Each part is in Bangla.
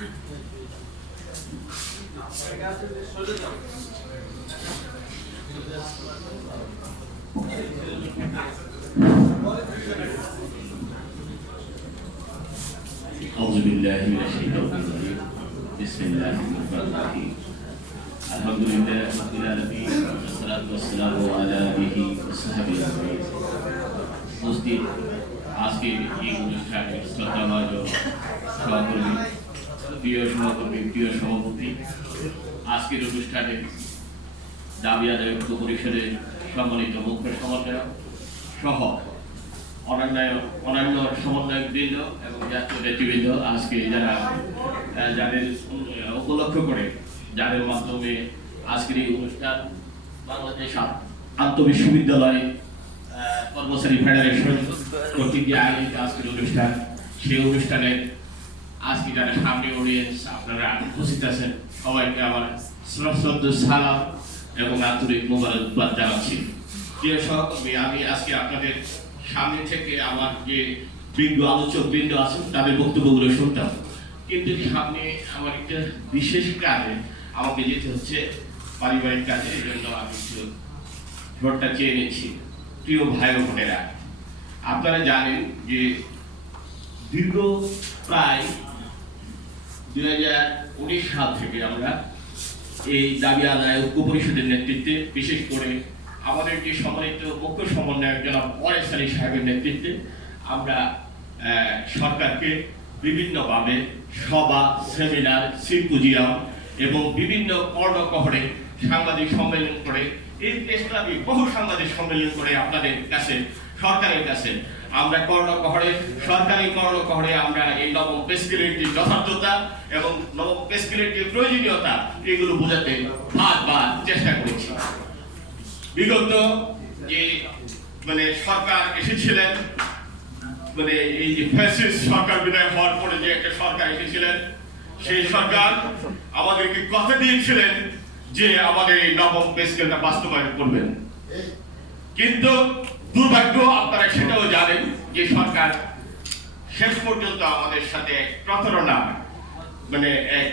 أعوذ بالله من الشيطان الرجيم بسم الله الرحمن الرحيم الحمد لله رب العالمين والصلاة والسلام على آله وصحبه أجمعين উপস্থিত আজকের এই অনুষ্ঠানে শ্রদ্ধাভাজন সহকর্মী প্রিয় সভাপতি আজকের অনুষ্ঠানে দাবি আদায় ঐক্য পরিষদের সম্মানিত মুখ্য সমন্বয়ক সহ অন্যান্য সমন্বয়কবৃন্দ এবং জাতীয় নেতৃবৃন্দ আজকে যাদের উপলক্ষ করে যাদের মাধ্যমে আজকের এই অনুষ্ঠান বাংলাদেশ আন্তঃবিশ্ববিদ্যালয় কর্মচারী ফেডারেশন কর্তৃক আয়োজিত আজকের অনুষ্ঠান সেই অনুষ্ঠানে আজকে যারা সামনে অডিয়েন্স আপনারা উপস্থিত আছেন সবাইকে আমার সশ্রদ্ধ সালাম এবং আন্তরিক মোবারকবাদ জানাচ্ছি। প্রিয় সহকর্মী, আমি আজকে আপনাদের সামনে থেকে আমার যে আলোচক বৃন্দ আছেন তাদের বক্তব্যগুলো শুনতাম, কিন্তু সামনে আমার একটা বিশেষ কাজে আমাকে যেতে হচ্ছে, পারিবারিক কাজে। এই জন্য আমি একটু ভোটটা চেয়ে নিচ্ছি। প্রিয় ভাই ও বোনেরা, আপনারা জানেন যে দীর্ঘ প্রায় 2019 সাল থেকে আমরা এই দাবি আদায় ঐক্য পরিষদের নেতৃত্বে, বিশেষ করে আমাদের যে সম্মানিত মুখ্য সমন্বয়ক জনাব ওয়ারেস আলী সাহেবের নেতৃত্বে আমরা সরকারকে বিভিন্নভাবে সভা, সেমিনার, সিম্পোজিয়াম এবং বিভিন্ন কর্ণকহরে সাংবাদিক সম্মেলন করে, এই দেশব্যাপী বহু সাংবাদিক সম্মেলন করে আপনাদের কাছে, সরকারের কাছে আমরা সরকারি কর্ণকহরে আমরা এই নবম পে স্কেলের যথার্থতা এবং নবম পে স্কেলের প্রয়োজনীয়তা এগুলো বোঝাতে বারবার চেষ্টা করেছি। বিগত যে সরকার এসেছিলেন, এই যে ফ্যাসিস্ট সরকার বিদায় হওয়ার পরে যে একটা সরকার এসেছিলেন, সেই সরকার আমাদেরকে কথা দিয়েছিলেন যে আমাদের এই নবম পে স্কেলটা বাস্তবায়ন করবেন, কিন্তু দুর্ভাগ্য আপনারা সেটাও জানেন যে সরকার শেষ পর্যন্ত আমাদের সাথে প্রতারণা এক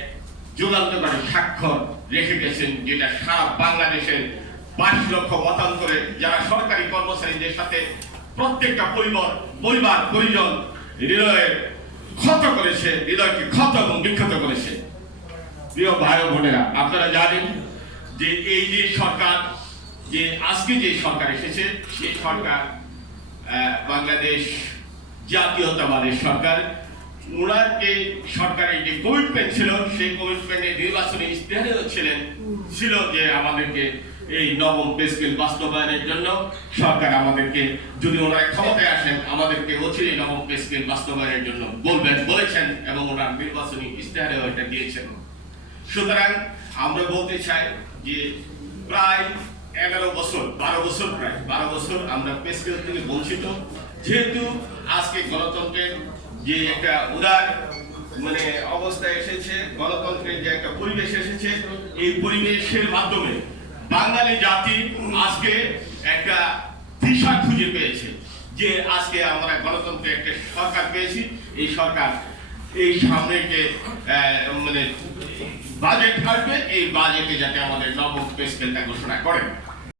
যুগান্তকারী স্বাক্ষর রেখে গেছেন, যেটা সারা বাংলাদেশের 22 লক্ষ মতান্তরে যারা সরকারি কর্মচারীদের সাথে প্রত্যেকটা পরিবার পরিজন হৃদয়কে ক্ষত এবং বিক্ষত করেছে। প্রিয় ভাই ও বোনেরা, আপনারা জানেন যে এই যে সরকার, যে আজকে যে সরকার এসেছে, সেই সরকার বাংলাদেশ জাতীয়তাবাদের সরকার। ওনার যে সরকারের যে কমিটমেন্ট ছিল, সেই কমিটমেন্টে নির্বাচনী ইশতেহারেও ছিল যে আমাদেরকে এই নবম পে স্কেল বাস্তবায়নের জন্য সরকার আমাদেরকে, যদি ওনারা ক্ষমতায় আসেন, আমাদেরকে অচিরে নবম পে স্কেল বাস্তবায়নের জন্য বলেছেন এবং ওনার নির্বাচনী ইশতেহারেও এটা দিয়েছেন। সুতরাং আমরা বলতে চাই যে প্রায় 12 বছর আমরা পে স্কেল থেকে বঞ্চিত। যেহেতু আজকে গণতন্ত্রের যে একটা উদার অবস্থা এসেছে, গণতন্ত্রের যে একটা পরিবেশ এসেছে, এই পরিবেশের মাধ্যমে বাঙালি জাতি আজকে একটা দিশা খুঁজে পেয়েছে যে আজকে আমরা গণতন্ত্রের একটা সরকার পেয়েছি। এই সরকার এই সামনে যে বাজেট আসবে, এই বাজেটে যাতে আমাদের নবম পে স্কেলটা ঘোষণা করেন।